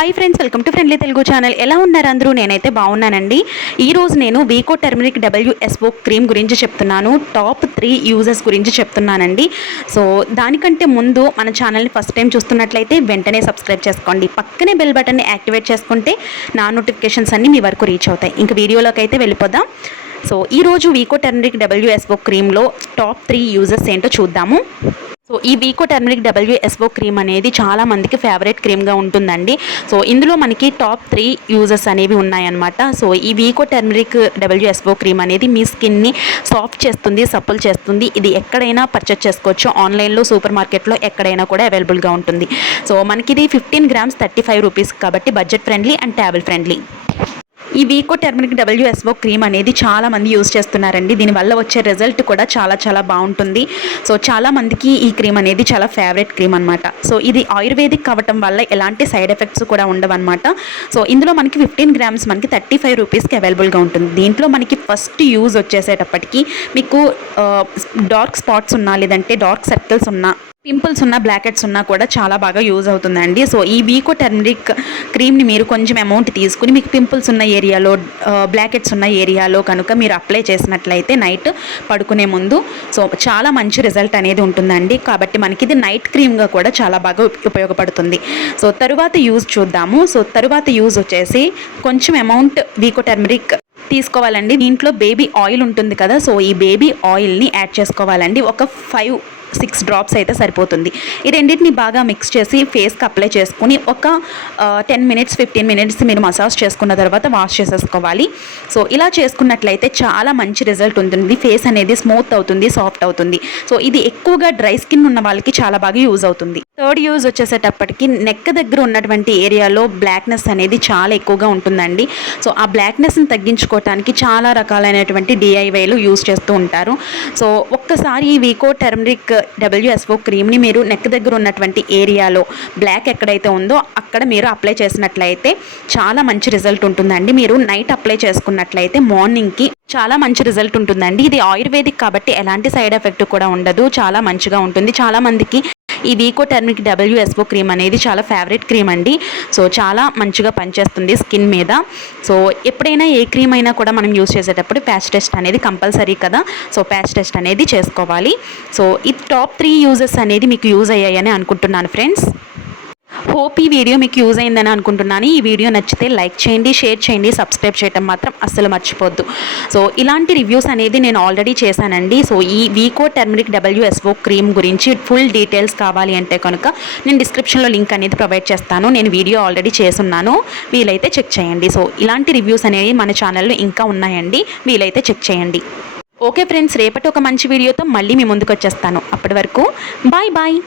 Hi friends, welcome to friendly Telugu channel. ఎలా ఉన్నారు అందరూ? నేనైతే బాగున్నానండి. ఈరోజు నేను వీకో టర్మరిక్ WSO క్రీమ్ గురించి చెప్తున్నాను. టాప్ 3 యూజెస్ గురించి చెప్తున్నానండి. సో దానికంటే ముందు మన ఛానల్ని ఫస్ట్ టైం చూస్తున్నట్లయితే వెంటనే సబ్స్క్రైబ్ చేసుకోండి. పక్కనే బెల్ బటన్ని యాక్టివేట్ చేసుకుంటే నా నోటిఫికేషన్స్ అన్నీ మీ వరకు రీచ్ అవుతాయి. ఇంక వీడియోలోకి అయితే వెళ్ళిపోదాం. సో ఈరోజు వీకో టర్మరిక్ WSO క్రీమ్లో టాప్ 3 యూజెస్ ఏంటో చూద్దాము. సో ఈ వీకో టర్మరిక్ WSO క్రీమ్ అనేది చాలా మందికి ఫేవరెట్ క్రీమ్గా ఉంటుందండి. సో ఇందులో మనకి టాప్ 3 యూజెస్ అనేవి ఉన్నాయన్నమాట. సో ఈ వీకో టర్మరిక్ WSO క్రీమ్ అనేది మీ స్కిన్ని సాఫ్ట్ చేస్తుంది, సప్పులు చేస్తుంది. ఇది ఎక్కడైనా పర్చేస్ చేసుకోవచ్చు. ఆన్లైన్లో, సూపర్ మార్కెట్లో ఎక్కడైనా కూడా అవైలబుల్గా ఉంటుంది. సో మనకి ఇది 15 grams 35 రూపీస్ కాబట్టి budget friendly and table friendly. ఈ వీకో టర్మరిక్ WSO క్రీమ్ అనేది చాలామంది యూజ్ చేస్తున్నారండి. దీనివల్ల వచ్చే రిజల్ట్ కూడా చాలా బాగుంటుంది. సో చాలామందికి ఈ క్రీమ్ అనేది చాలా ఫేవరెట్ క్రీమ్ అనమాట. సో ఇది ఆయుర్వేదిక్ అవ్వటం వల్ల ఎలాంటి సైడ్ ఎఫెక్ట్స్ కూడా ఉండవన్నమాట. సో ఇందులో మనకి 15 grams మనకి 35 రూపీస్కి అవైలబుల్గా ఉంటుంది. దీంట్లో మనకి ఫస్ట్ యూజ్ వచ్చేసేటప్పటికి మీకు డార్క్ స్పాట్స్ ఉన్నా, లేదంటే డార్క్ సర్కిల్స్ ఉన్నా, పింపుల్స్ ఉన్న, బ్లాక్ హెడ్స్ ఉన్నా కూడా చాలా బాగా యూజ్ అవుతుందండి. సో ఈ వీకో టర్మరిక్ క్రీమ్ని మీరు కొంచెం అమౌంట్ తీసుకుని మీకు పింపుల్స్ ఉన్న ఏరియాలో, బ్లాక్ హెడ్స్ ఉన్న ఏరియాలో కనుక మీరు అప్లై చేసినట్లయితే నైట్ పడుకునే ముందు సో చాలా మంచి రిజల్ట్ అనేది ఉంటుందండి. కాబట్టి మనకి ఇది నైట్ క్రీమ్గా కూడా చాలా బాగా ఉపయోగపడుతుంది. సో తరువాత యూజ్ చూద్దాము. సో తరువాత యూజ్ వచ్చేసి కొంచెం అమౌంట్ వీకో టర్మరిక్ తీసుకోవాలండి. దీంట్లో బేబీ ఆయిల్ ఉంటుంది కదా, సో ఈ బేబీ ఆయిల్ని యాడ్ చేసుకోవాలండి. ఒక 5-6 డ్రాప్స్ అయితే సరిపోతుంది. ఈ రెండింటిని బాగా మిక్స్ చేసి ఫేస్కి అప్లై చేసుకుని ఒక 10 minutes 15 minutes మీరు మసాజ్ చేసుకున్న తర్వాత వాష్ చేసేసుకోవాలి. సో ఇలా చేసుకున్నట్లయితే చాలా మంచి రిజల్ట్ ఉంటుంది. ఫేస్ అనేది స్మూత్ అవుతుంది, సాఫ్ట్ అవుతుంది. సో ఇది ఎక్కువగా డ్రై స్కిన్ ఉన్న వాళ్ళకి చాలా బాగా యూజ్ అవుతుంది. థర్డ్ యూజ్ వచ్చేసేటప్పటికి నెక్ దగ్గర ఉన్నటువంటి ఏరియాలో బ్లాక్నెస్ అనేది చాలా ఎక్కువగా ఉంటుందండి. సో ఆ బ్లాక్నెస్ని తగ్గించుకోవటానికి చాలా రకాలైనటువంటి DIYలు యూజ్ చేస్తూ ఉంటారు. సో ఒక్కసారి ఈ వీకో టర్మరిక్ WSO క్రీమ్ని మీరు నెక్ దగ్గర ఉన్నటువంటి ఏరియాలో బ్లాక్ ఎక్కడైతే ఉందో అక్కడ మీరు అప్లై చేసినట్లయితే చాలా మంచి రిజల్ట్ ఉంటుందండి. మీరు నైట్ అప్లై చేసుకున్నట్లయితే మార్నింగ్కి చాలా మంచి రిజల్ట్ ఉంటుందండి. ఇది ఆయుర్వేదిక్ కాబట్టి ఎలాంటి సైడ్ ఎఫెక్ట్ కూడా ఉండదు. చాలా మంచిగా ఉంటుంది. చాలామందికి ఈ వీకో టర్మరిక్ WSO క్రీమ్ అనేది చాలా ఫేవరెట్ క్రీమ్ అండి. సో చాలా మంచిగా పనిచేస్తుంది స్కిన్ మీద. సో ఎప్పుడైనా ఏ క్రీమ్ అయినా కూడా మనం యూజ్ చేసేటప్పుడు ప్యాచ్ టెస్ట్ అనేది కంపల్సరీ కదా. సో ప్యాచ్ టెస్ట్ అనేది చేసుకోవాలి. సో ఈ టాప్ 3 యూజెస్ అనేది మీకు యూజ్ అయ్యాయని అనుకుంటున్నాను ఫ్రెండ్స్. హోప్ ఈ వీడియో మీకు యూజ్ అయిందని అనుకుంటున్నాను. ఈ వీడియో నచ్చితే లైక్ చేయండి, షేర్ చేయండి, సబ్స్క్రైబ్ చేయడం మాత్రం అస్సలు మర్చిపోద్దు. సో ఇలాంటి రివ్యూస్ అనేది నేను ఆల్రెడీ చేశానండి. సో ఈ వీకో టర్మరిక్ WSO క్రీమ్ గురించి ఫుల్ డీటెయిల్స్ కావాలి అంటే కనుక నేను డిస్క్రిప్షన్లో లింక్ అనేది ప్రొవైడ్ చేస్తాను. నేను వీడియో ఆల్రెడీ చేసున్నాను, వీలైతే చెక్ చేయండి. సో ఇలాంటి రివ్యూస్ అనేవి మన ఛానల్లో ఇంకా ఉన్నాయండి, వీలైతే చెక్ చేయండి. ఓకే ఫ్రెండ్స్, రేపటి ఒక మంచి వీడియోతో మళ్ళీ మీ ముందుకు వచ్చేస్తాను. అప్పటి వరకు బాయ్.